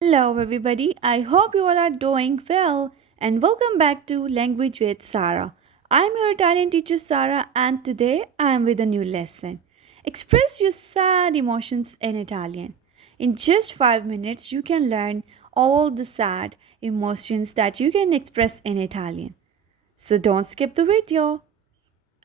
Hello, everybody. I hope you all are doing well and welcome back to Language with Sarah. I'm your Italian teacher, Sarah, and today I am with a new lesson. Express your sad emotions in Italian. In just 5 minutes, you can learn all the sad emotions that you can express in Italian. So don't skip the video.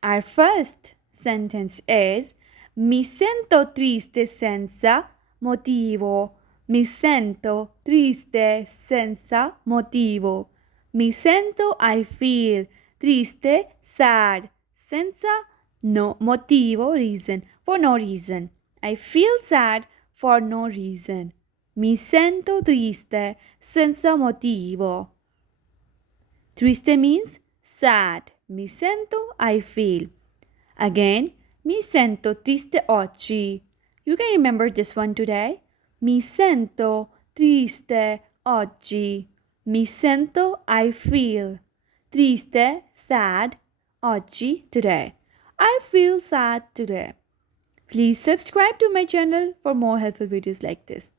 Our first sentence is Mi sento triste senza motivo. Mi sento triste senza motivo. Mi sento, I feel. Triste, sad. Senza, no motivo, reason. For no reason. I feel sad for no reason. Mi sento triste senza motivo. Triste means sad. Mi sento, I feel. Again, mi sento triste oggi. You can remember this one today. Mi sento triste oggi. Mi sento, I feel. Triste, sad, oggi, today. I feel sad today. Please subscribe to my channel for more helpful videos like this.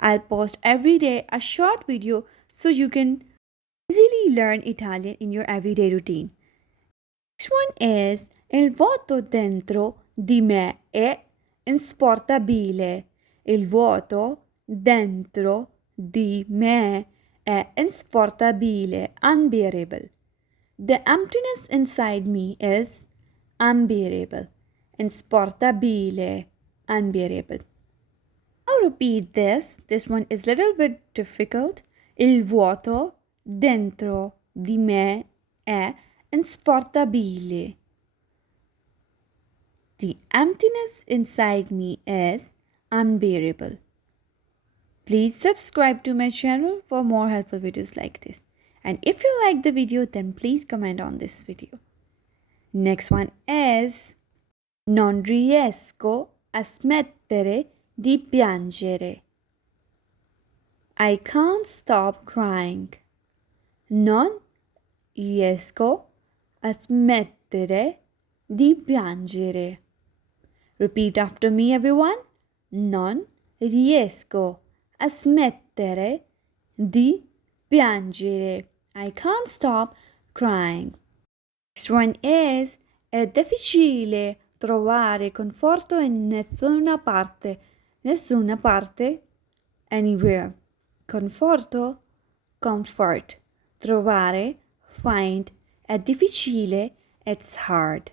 I'll post every day a short video so you can easily learn Italian in your everyday routine. Next one is il vuoto dentro di me è insportabile. Il vuoto dentro di me è insportabile, unbearable. The emptiness inside me is unbearable, insportabile, unbearable. Now repeat this. This one is a little bit difficult. Il vuoto dentro di me è insportabile. The emptiness inside me is unbearable. Please subscribe to my channel for more helpful videos like this. And if you like the video, then please comment on this video. Next one is Non riesco a smettere di piangere. I can't stop crying. Non riesco a smettere di piangere. Repeat after me, everyone. Non riesco a smettere di piangere. I can't stop crying. Next one is è difficile trovare conforto in nessuna parte. Nessuna parte, anywhere. Conforto, comfort. Trovare, find. È difficile, it's hard.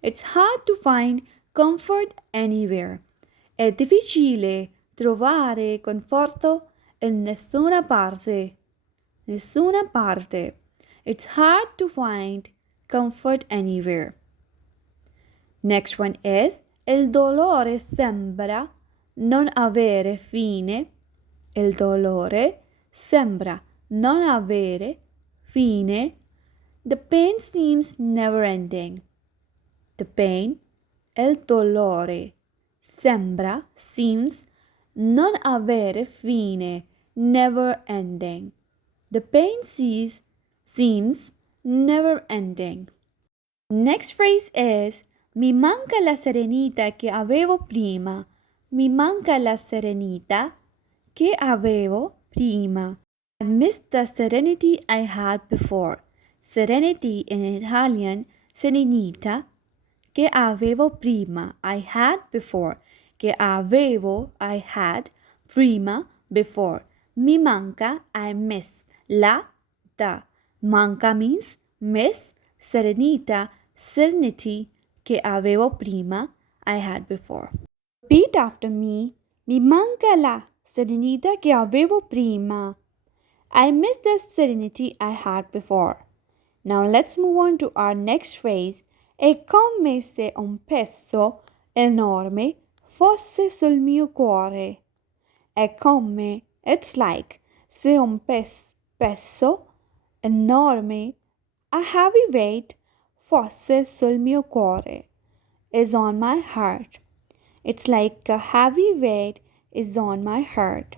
It's hard to find comfort anywhere. È difficile trovare conforto in nessuna parte. Nessuna parte. It's hard to find comfort anywhere. Next one is il dolore sembra non avere fine. Il dolore sembra non avere fine. The pain seems never ending. The pain, il dolore, sembra, seems, non avere fine, never ending. The pain seems never ending. Next phrase is mi manca la serenità che avevo prima. Mi manca la serenità che avevo prima. I miss the serenity I had before. Serenity in Italian, serenità, che avevo prima. I had before. Che avevo, I had, prima, before. Mi manca, I miss. La, da. Manca means miss. Serenità, serenity, che avevo prima, I had before. Repeat after me. Mi manca la serenità che avevo prima. I miss the serenity I had before. Now let's move on to our next phrase. È come se un peso enorme fosse sul mio cuore. È come, it's like, se un peso enorme, a heavy weight, fosse sul mio cuore, is on my heart. It's like a heavy weight is on my heart.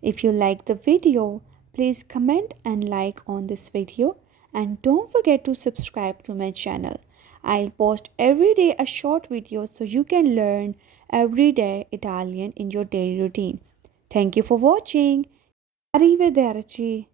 If you like the video, please comment and like on this video. And don't forget to subscribe to my channel. I'll post every day a short video so you can learn every day Italian in your daily routine. Thank you for watching. Arrivederci.